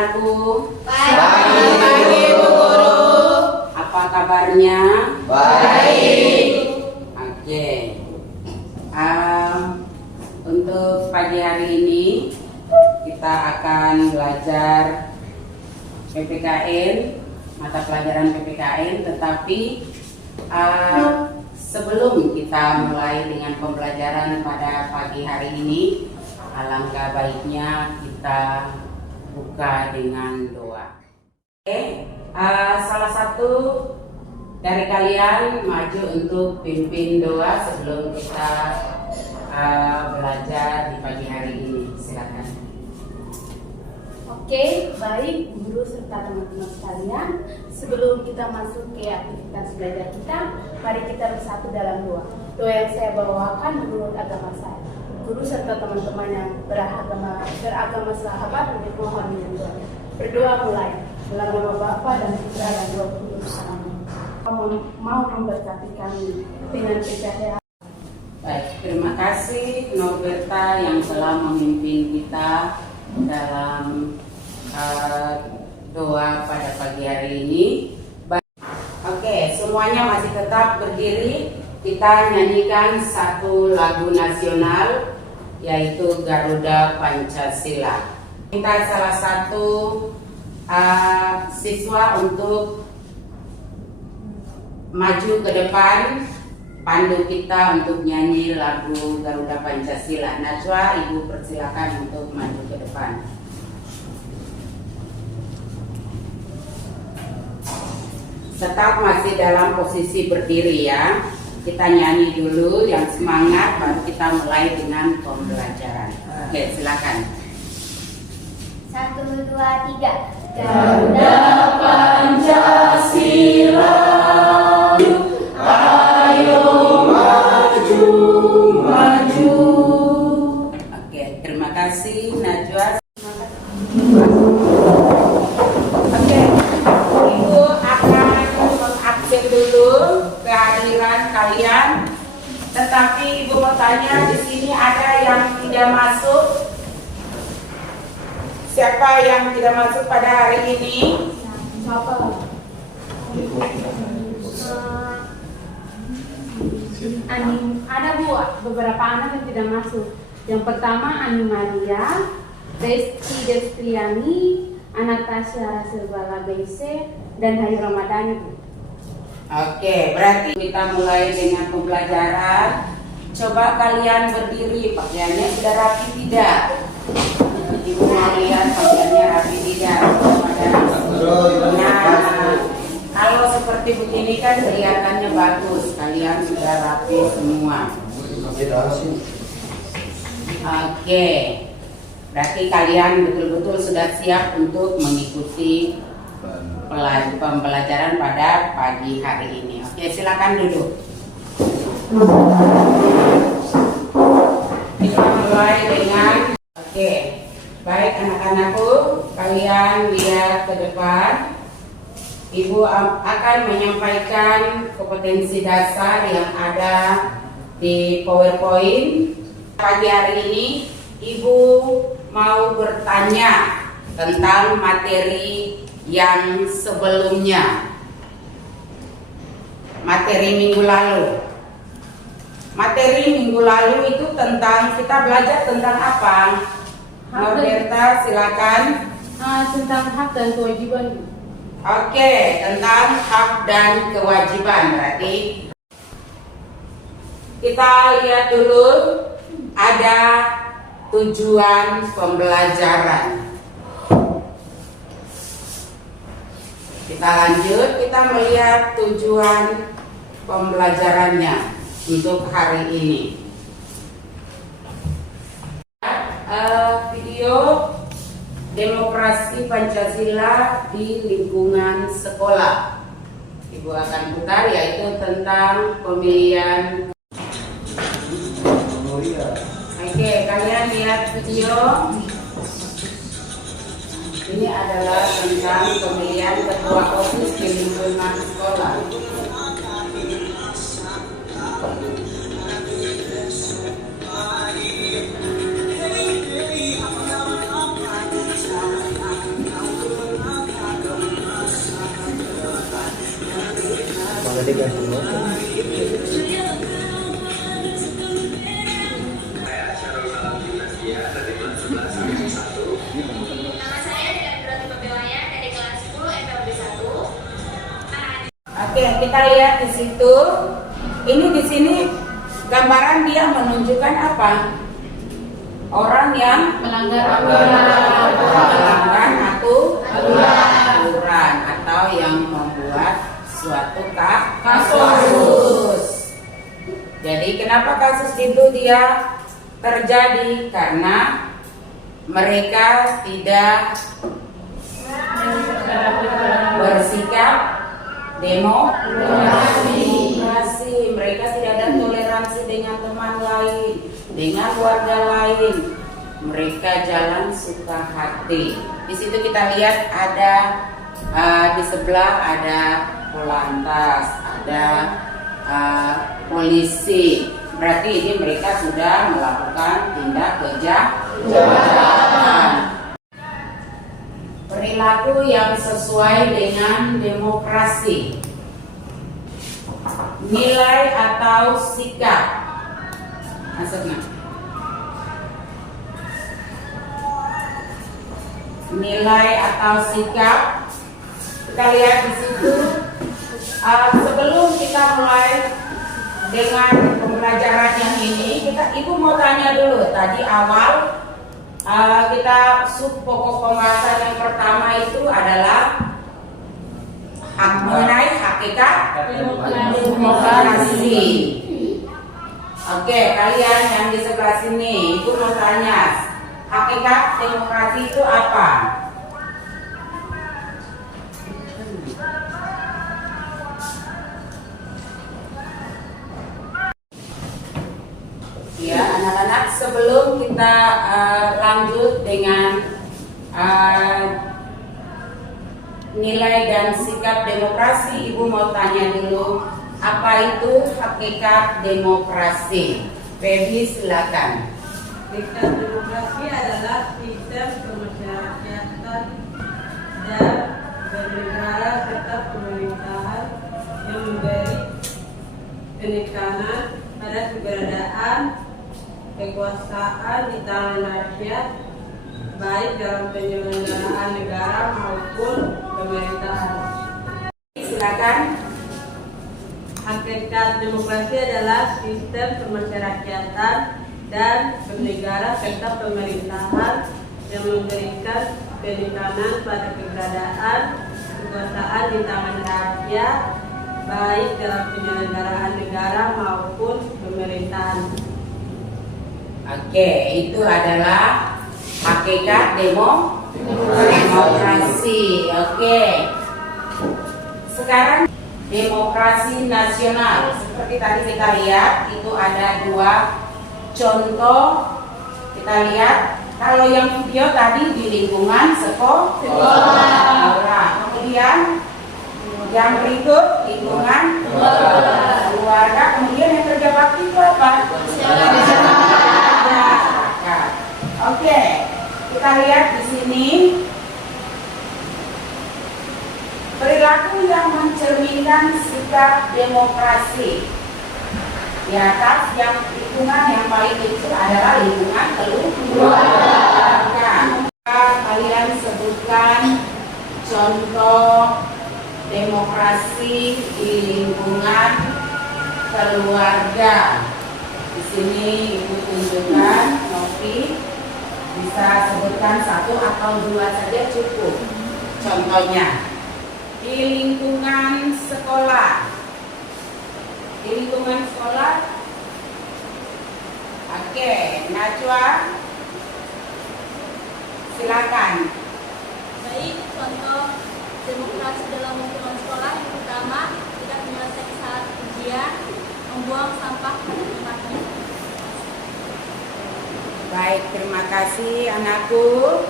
anak-anakku? Baik, Bu Guru. Apa kabarnya? Baik. Oke. Untuk pagi hari ini kita akan belajar PPKN, mata pelajaran PPKN, tetapi sebelum kita mulai dengan pembelajaran pada pagi hari ini, alangkah baiknya kita buka dengan doa. Oke, salah satu dari kalian maju untuk pimpin doa sebelum kita belajar di pagi hari ini. Silakan. Oke, baik guru serta teman-teman sekalian. Sebelum kita masuk ke aktivitas belajar kita, mari kita bersatu dalam doa. Doa yang saya bawakan menurut agama saya. Guru serta teman-teman yang beragama sahabat mohon dengan doa. Berdoa mulai. Dalam nama Bapa dan Putra dan Roh Kudus. Amin. Mau memberkati kami dengan pencahayaan. Baik, terima kasih Norberta yang telah memimpin kita dalam doa pada pagi hari ini. Oke, semuanya masih tetap berdiri. Kita nyanyikan satu lagu nasional, yaitu Garuda Pancasila. Kita salah satu siswa untuk maju ke depan, pandu kita untuk nyanyi lagu Garuda Pancasila. Najwa, Ibu persilakan untuk maju ke depan. Tetap masih dalam posisi berdiri ya. Kita nyanyi dulu yang semangat, baru kita mulai dengan pembelajaran. Oke, silakan. 1, 2, 3. Garuda Pancasila, ayo maju, maju. Oke, terima kasih Najwa. Oke, Ibu akan mengabsen dulu kehadiran kalian. Tetapi Ibu mau tanya, di sini ada yang tidak masuk? Siapa yang tidak masuk pada hari ini? Ada beberapa anak yang tidak masuk. Yang pertama Ani Maria, Resti Destriani, Anastasia Rasilbala BC, dan Hayu Ramadhani. Oke, berarti kita mulai dengan pembelajaran. Coba kalian berdiri, pakaiannya sudah rapi tidak? Ibu mau lihat pakaiannya rapi tidak? Nah, kalau seperti begini kan kelihatannya bagus. Kalian sudah rapi semua. Oke, berarti kalian betul-betul sudah siap untuk mengikuti pembelajaran pada pagi hari ini. Oke, silakan duduk. Kita mulai dengan baik anak-anakku, kalian lihat ke depan. Ibu akan menyampaikan kompetensi dasar yang ada di PowerPoint. Pagi hari ini Ibu mau bertanya tentang materi yang sebelumnya, materi minggu lalu. Materi minggu lalu itu tentang, kita belajar tentang apa? Norberta, silakan. Tentang hak dan kewajiban. Oke, tentang hak dan kewajiban. Berarti kita lihat dulu ada tujuan pembelajaran. Kita lanjut, kita melihat tujuan pembelajarannya untuk hari ini. Video demokrasi Pancasila di lingkungan sekolah. Ibu akan putar, yaitu tentang pemilihan. Oke, kalian lihat video. Ini adalah tentang pemilihan ketua OSIS di lingkungan sekolah. Nama saya dengan Berarti Pembelanya dari kelas 10 MPLB 1. Oke, kita lihat di situ. Ini di sini gambaran dia menunjukkan apa? Orang yang Melanggar melanggar aturan atau yang membuat suatu kasus. Jadi kenapa kasus itu dia terjadi? Karena mereka tidak bersikap demokrasi. Mereka tidak ada toleransi dengan teman lain, dengan warga lain. Mereka jalan suka hati. Di situ kita lihat ada di sebelah ada polantas, ada polisi. Berarti ini mereka sudah melakukan tindak kejahatan. Perilaku yang sesuai dengan demokrasi. Nilai atau sikap. Maksudnya nilai atau sikap. Kita lihat di situ. Sebelum kita mulai dengan pembelajaran yang ini, Ibu mau tanya dulu. Tadi awal kita pokok pembahasan yang pertama itu adalah mengenai hakikat demokrasi. Oke, kalian yang di sebelah sini, Ibu mau tanya, hakikat demokrasi itu apa? Ya, anak-anak, sebelum kita lanjut dengan nilai dan sikap demokrasi, Ibu mau tanya dulu, apa itu hakikat demokrasi? Feby, silakan. Hakikat demokrasi adalah sistem kemasyarakatan dan bernegara serta pemerintahan yang memberi penekanan pada keberadaan kekuasaan di tangan rakyat, baik dalam penyelenggaraan negara maupun pemerintahan. Silakan. Hakikat demokrasi adalah sistem kemasyarakatan dan bernegara serta pemerintahan yang memberikan penekanan pada keberadaan kekuasaan di tangan rakyat, baik dalam penyelenggaraan negara maupun pemerintahan. Oke, itu adalah hakikat demokrasi. Oke. Sekarang demokrasi nasional. Seperti tadi kita lihat, itu ada dua contoh. Kita lihat, kalau yang video tadi di lingkungan sekolah. Kemudian yang berikut lingkungan keluarga. Kemudian yang kerja bakti itu apa? Oke, kita lihat di sini perilaku yang mencerminkan sikap demokrasi. Di atas yang lingkungan yang paling kecil adalah lingkungan keluarga. Kalian sebutkan contoh demokrasi di lingkungan keluarga. Di sini Ibu tunjukkan, Novi bisa sebutkan satu atau dua saja cukup. Contohnya di lingkungan sekolah. Di lingkungan sekolah. Oke, Najwa, silakan. Baik, contoh demokrasi dalam lingkungan sekolah yang pertama, tidak menyelesaikan saat ujian, membuang sampah pada tempatnya. Baik, terima kasih anakku.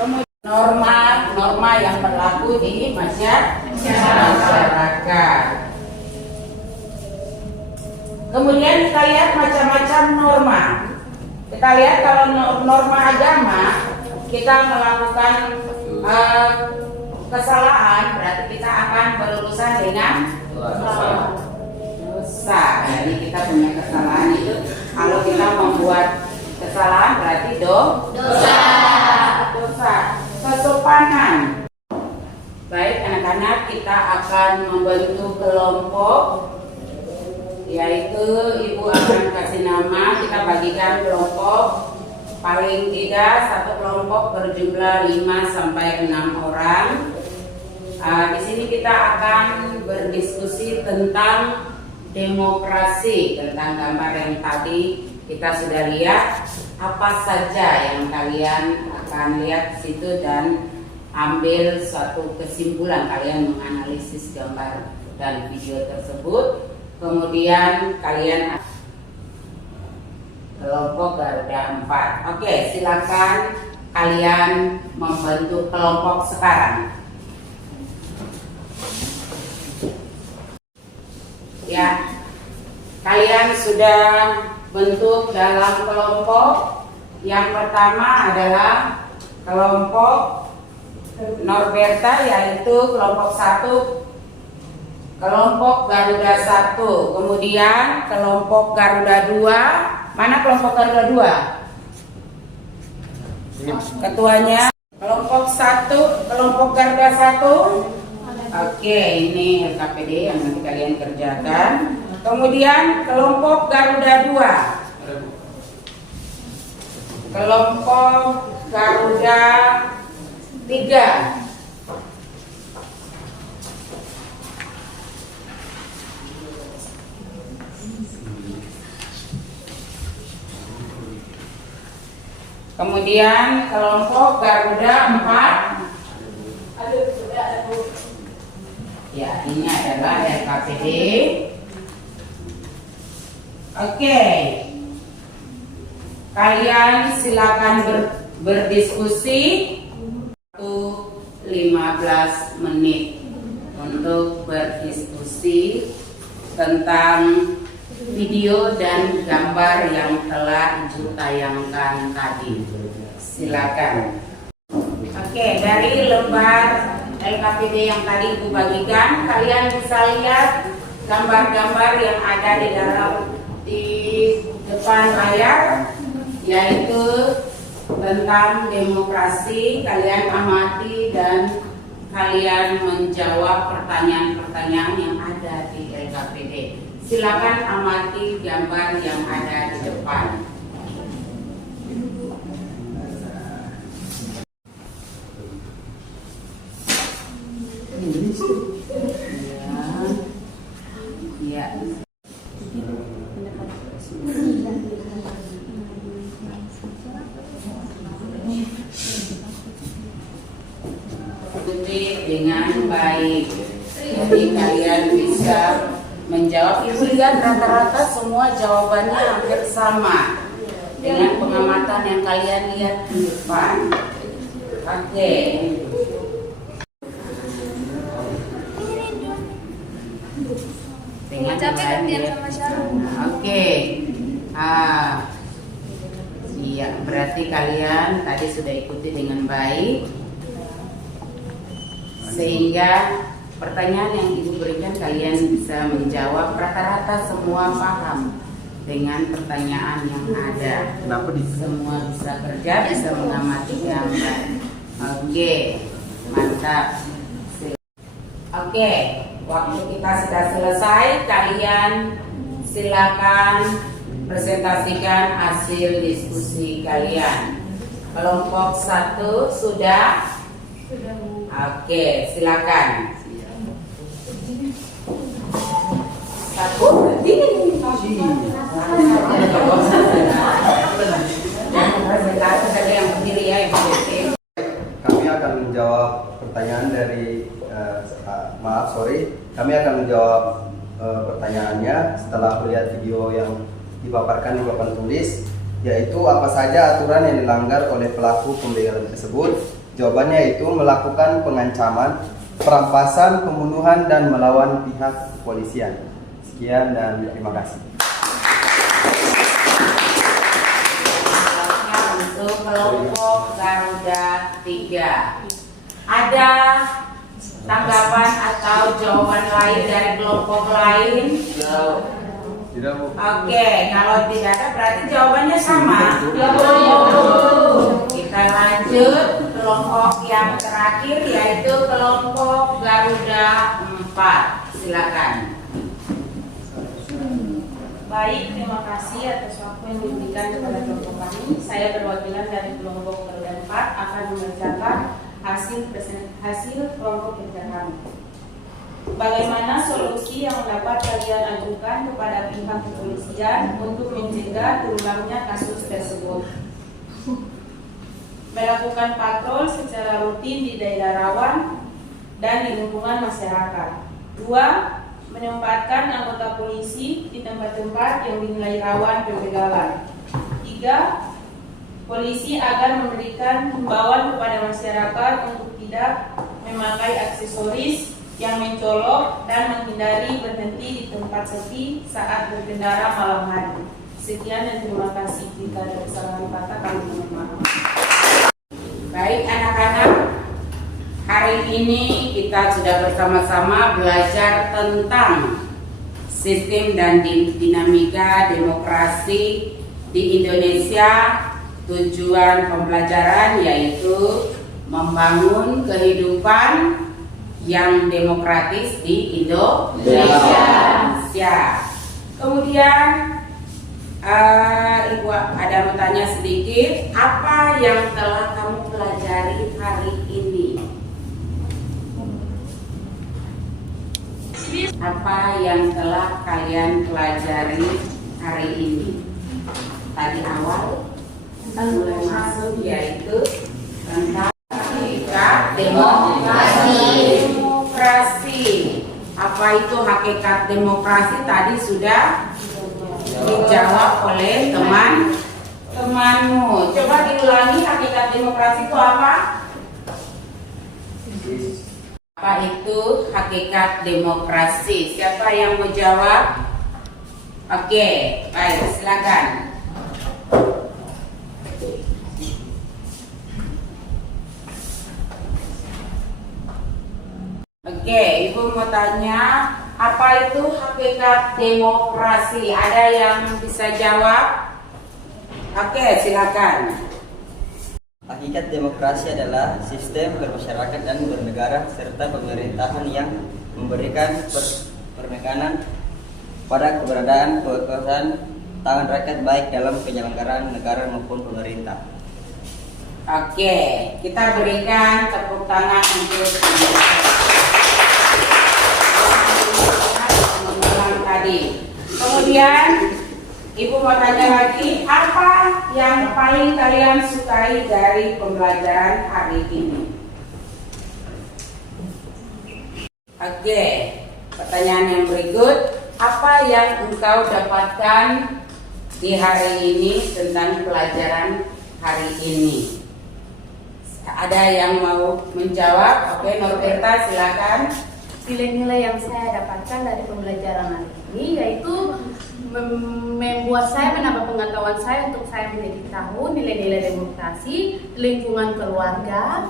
Kemudian norma yang berlaku di masyarakat. Kemudian kita lihat macam-macam norma. Kita lihat kalau norma agama, kita melakukan kesalahan, berarti kita akan berurusan dengan Dosa. Jadi kita punya kesalahan itu. Kalau kita membuat kesalahan berarti dosa. Kesopanan. Baik anak-anak, kita akan membentuk kelompok, yaitu ibu akan kasih nama. Kita bagikan kelompok, paling tidak satu kelompok berjumlah 5 sampai 6 orang. Di sini kita akan berdiskusi tentang demokrasi, tentang gambar yang tadi kita sudah lihat. Apa saja yang kalian akan lihat di situ dan ambil suatu kesimpulan. Kalian menganalisis gambar dan video tersebut. Kemudian kalian kelompok Garuda 4. Oke, silakan kalian membentuk kelompok sekarang. Ya, kalian sudah bentuk dalam kelompok. Yang pertama adalah kelompok Norberta, yaitu kelompok 1, kelompok Garuda 1. Kemudian kelompok Garuda 2. Mana kelompok Garuda 2? Ketuanya kelompok 1, kelompok Garuda 1. Oke, ini LKPD yang nanti kalian kerjakan. Kemudian kelompok Garuda 2. Kelompok Garuda 3. Kemudian kelompok Garuda 4. Ya, ini adalah LKPD. Oke. Kalian silakan berdiskusi 15 menit untuk berdiskusi tentang video dan gambar yang telah Ibu tayangkan tadi. Silakan. Oke, dari lembar LKPD yang tadi Ibu bagikan, kalian bisa lihat gambar-gambar yang ada di depan layar, yaitu tentang demokrasi. Kalian amati dan kalian menjawab pertanyaan-pertanyaan yang ada di LKPD. Silakan amati gambar yang ada di depan. Ya. Dengan baik, jadi kalian bisa menjawab. Ibu lihat rata-rata semua jawabannya hampir sama dengan pengamatan yang kalian lihat di depan. Oke. Oke. Iya, berarti kalian tadi sudah ikuti dengan baik, sehingga pertanyaan yang Ibu berikan kalian bisa menjawab. Rata-rata semua paham dengan pertanyaan yang ada. Semua bisa kerja, bisa mengamati gambar. Oke, mantap. Oke, waktu kita sudah selesai. Kalian silakan presentasikan hasil diskusi kalian. Kelompok 1 sudah? Oke, silakan. Satu berarti kami akan menjawab pertanyaan dari kami akan menjawab pertanyaannya setelah melihat video yang dipaparkan di papan tulis, yaitu apa saja aturan yang dilanggar oleh pelaku pembegalan tersebut. Jawabannya itu melakukan pengancaman, perampasan, pembunuhan, dan melawan pihak kepolisian. Sekian dan terima kasih. Untuk kelompok Garuda 3 ada tanggapan atau jawaban lain dari kelompok lain? Tidak, Bu. Oke, kalau tidak ada berarti jawabannya sama. Kita lanjut kelompok yang terakhir yaitu kelompok Garuda 4. Silakan. Baik, terima kasih atas waktu yang diberikan kepada kelompok kami. Saya perwakilan dari kelompok Garuda 4 akan membacakan hasil kelompok kerja kami. Bagaimana solusi yang dapat kalian ajukan kepada pihak kepolisian untuk mencegah terulangnya kasus tersebut? Melakukan patrol secara rutin di daerah rawan dan di lingkungan masyarakat. 2. Menempatkan anggota polisi di tempat-tempat yang dinilai rawan pembegalan. 3. Polisi agar memberikan himbauan kepada masyarakat untuk tidak memakai aksesoris yang mencolok dan menghindari berhenti di tempat sepi saat berkendara malam hari. Sekian dan terima kasih. Jika ada kesalahan kata kami mohon maaf. Baik anak-anak, hari ini kita sudah bersama-sama belajar tentang sistem dan dinamika demokrasi di Indonesia. Tujuan pembelajaran yaitu membangun kehidupan yang demokratis di Indonesia. Kemudian Ibu ada mau tanya sedikit, apa yang telah kamu pelajari hari ini? Apa yang telah kalian pelajari hari ini? Tadi awal mulai masuk yaitu tentang hakikat demokrasi. Apa itu hakikat demokrasi? Tadi sudah dijawab oleh teman-temanmu. Coba diulangi, hakikat demokrasi itu apa? Apa itu hakikat demokrasi? Siapa yang mau jawab? Oke, baik, silakan. Oke, Ibu mau tanya, apa itu hakikat demokrasi? Ada yang bisa jawab? Oke, silakan. Hakikat demokrasi adalah sistem bermasyarakat dan bernegara serta pemerintahan yang memberikan penekanan pada keberadaan kekuasaan tangan rakyat baik dalam penyelenggaraan negara maupun pemerintah. Oke, kita berikan tepuk tangan untuk tadi. Kemudian Ibu mau tanya lagi, apa yang paling kalian sukai dari pembelajaran hari ini? Oke, pertanyaan yang berikut, apa yang engkau dapatkan di hari ini tentang pelajaran hari ini? Ada yang mau menjawab? Oke, Norberta silakan. Nilai-nilai yang saya dapatkan dari pembelajaran hari ini yaitu membuat saya menambah pengetahuan saya untuk saya menjadi tahu nilai-nilai demokrasi di lingkungan keluarga,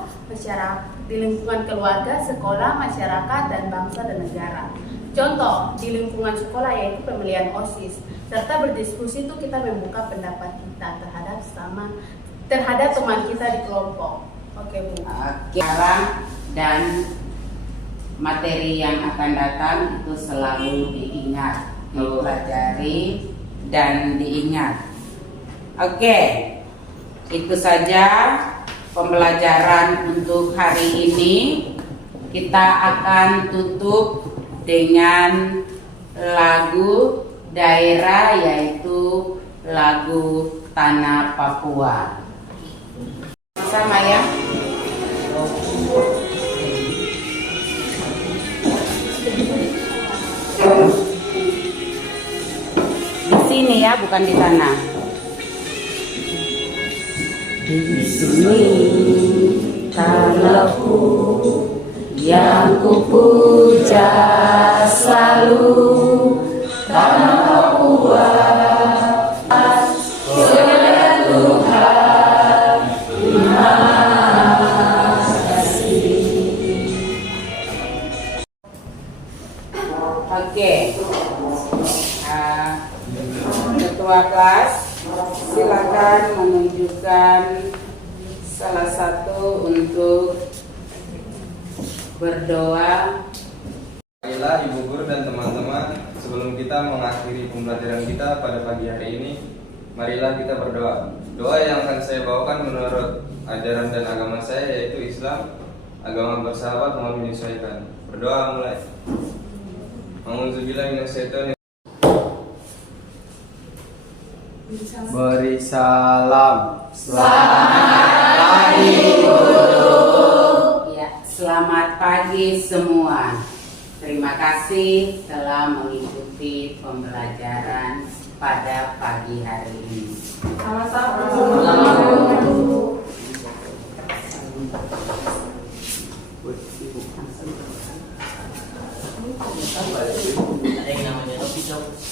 di lingkungan keluarga, sekolah, masyarakat, dan bangsa dan negara. Contoh di lingkungan sekolah yaitu pemilihan OSIS, serta berdiskusi itu kita membuka pendapat kita terhadap teman kita di kelompok. Oke, Bu. Sekarang dan materi yang akan datang itu selalu diingat, dipelajari dan diingat. Oke, itu saja pembelajaran untuk hari ini. Kita akan tutup dengan lagu daerah yaitu lagu Tanah Papua. Sama ya. Di sini ya, bukan di sana. Di sini tanahku yang kupuja selalu, tanah Papua. ketua kelas, silakan menunjukkan salah satu untuk berdoa. Marilah Ibu Guru dan teman-teman, sebelum kita mengakhiri pembelajaran kita pada pagi hari ini, marilah kita berdoa. Doa yang akan saya bawakan menurut ajaran dan agama saya, yaitu Islam, agama bersahabat mohon menyesuaikan. Berdoa mulai. A'udzubillahi minasyaitonir. Beri salam. Ya, selamat pagi semua. Terima kasih telah mengikuti pembelajaran pada pagi hari ini. Ada yang namanya Topi Cok.